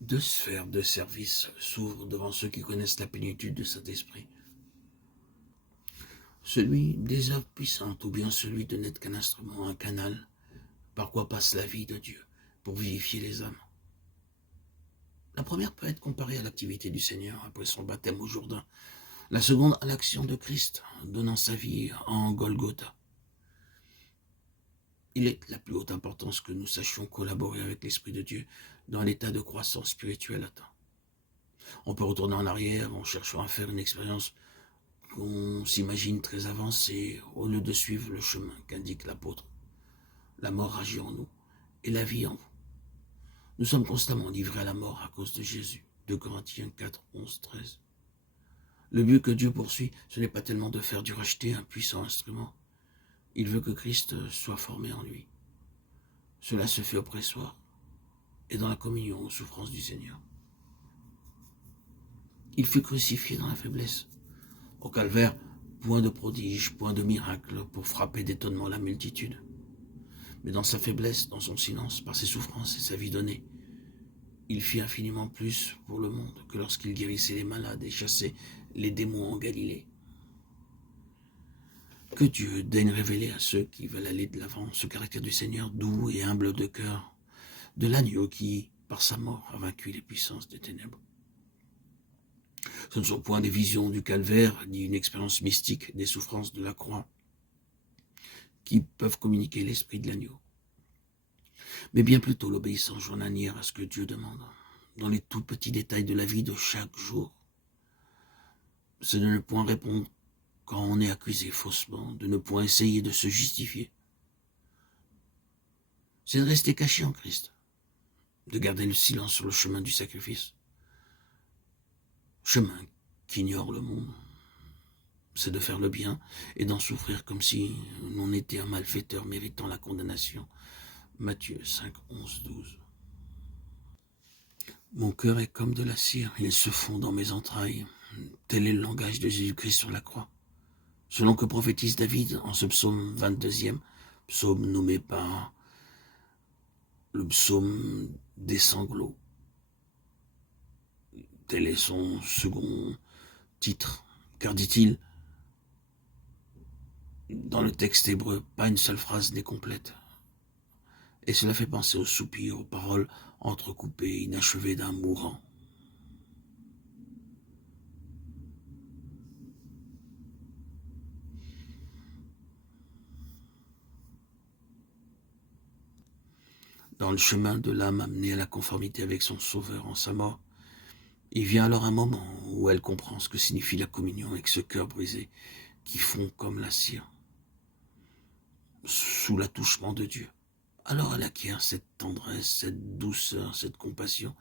Deux sphères de service s'ouvrent devant ceux qui connaissent la plénitude de cet esprit. Celui des œuvres puissantes ou bien celui de n'être qu'un instrument, un canal, par quoi passe la vie de Dieu pour vivifier les âmes. La première peut être comparée à l'activité du Seigneur après son baptême au Jourdain. La seconde à l'action de Christ, donnant sa vie en Golgotha. Il est de la plus haute importance que nous sachions collaborer avec l'Esprit de Dieu dans l'état de croissance spirituelle atteint. On peut retourner en arrière en cherchant à faire une expérience qu'on s'imagine très avancée au lieu de suivre le chemin qu'indique l'apôtre. La mort agit en nous et la vie en vous. Nous sommes constamment livrés à la mort à cause de Jésus. 2 Corinthiens 4, 11, 13. Le but que Dieu poursuit, ce n'est pas tellement de faire du racheté un puissant instrument. Il veut que Christ soit formé en lui. Cela se fait au pressoir et dans la communion aux souffrances du Seigneur. Il fut crucifié dans la faiblesse. Au calvaire, point de prodige, point de miracle pour frapper d'étonnement la multitude. Mais dans sa faiblesse, dans son silence, par ses souffrances et sa vie donnée, il fit infiniment plus pour le monde que lorsqu'il guérissait les malades et chassait les démons en Galilée. Que Dieu daigne révéler à ceux qui veulent aller de l'avant ce caractère du Seigneur doux et humble de cœur, de l'agneau qui, par sa mort, a vaincu les puissances des ténèbres. Ce ne sont point des visions du calvaire, ni une expérience mystique des souffrances de la croix qui peuvent communiquer l'esprit de l'agneau, mais bien plutôt l'obéissance journalière à ce que Dieu demande, dans les tout petits détails de la vie de chaque jour. C'est de ne point répondre quand on est accusé faussement, de ne point essayer de se justifier. C'est de rester caché en Christ, de garder le silence sur le chemin du sacrifice, chemin qu'ignore le monde. C'est de faire le bien et d'en souffrir comme si l'on était un malfaiteur méritant la condamnation. Matthieu 5, 11, 12. Mon cœur est comme de la cire, il se fond dans mes entrailles. Tel est le langage de Jésus-Christ sur la croix. Selon que prophétise David en ce psaume 22e, psaume nommé par le psaume des sanglots. Tel est son second titre, car dit-il, dans le texte hébreu, pas une seule phrase n'est complète. Et cela fait penser aux soupirs, aux paroles entrecoupées, inachevées d'un mourant. Dans le chemin de l'âme amenée à la conformité avec son Sauveur en sa mort, il vient alors un moment où elle comprend ce que signifie la communion avec ce cœur brisé qui fond comme la cire, sous l'attouchement de Dieu. Alors elle acquiert cette tendresse, cette douceur, cette compassion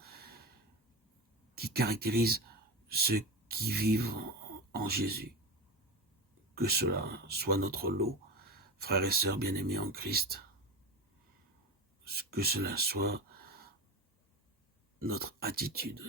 qui caractérise ceux qui vivent en Jésus. Que cela soit notre lot, frères et sœurs bien-aimés en Christ, que cela soit notre attitude.